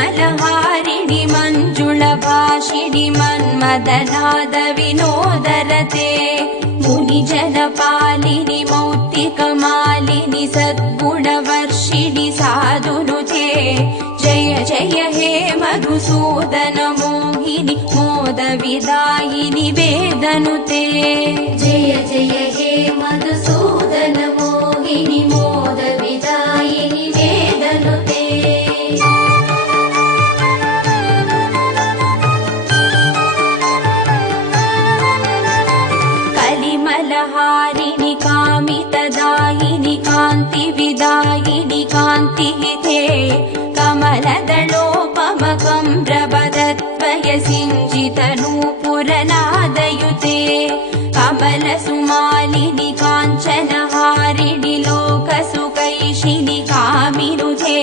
कलिमलहारिणि मञ्जुळभाषिणि मन्मदनाद विनोदरते मुनिजनपालिनि मौक्तिकमालिनि सद्गुणवर्षिणि साधुनुते जय जय हे मधुसूदन मोहिनि मोदविदायिनि वेदनुते जय जय हे मधुसूदन मोहिनि मोदविदायिनि वेदनुते कलिमलहारिणि कामितदायिनि कान्तिविदायिनि कान्तिहिते कमलदलोपमकम्रवदत्वय सिञ्जितनूपुरनादयुते कमलसुमालिनि काञ्चनहारिणि लोकसुकैशिनि कामिनुते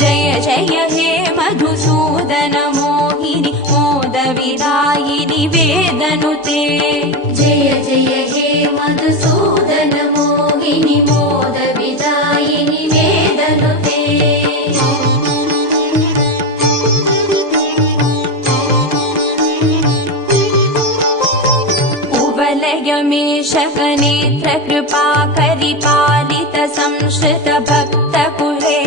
जय जय हे मधुसूदन मोहिनि मोदविदायिनि वेदनुते जय जय हे मधुसूदन मोहिनि मोदविदायिनि वेदनुते कुवलयमेषकनेत्र कृपाकरि पालित संश्रित भक्तकुले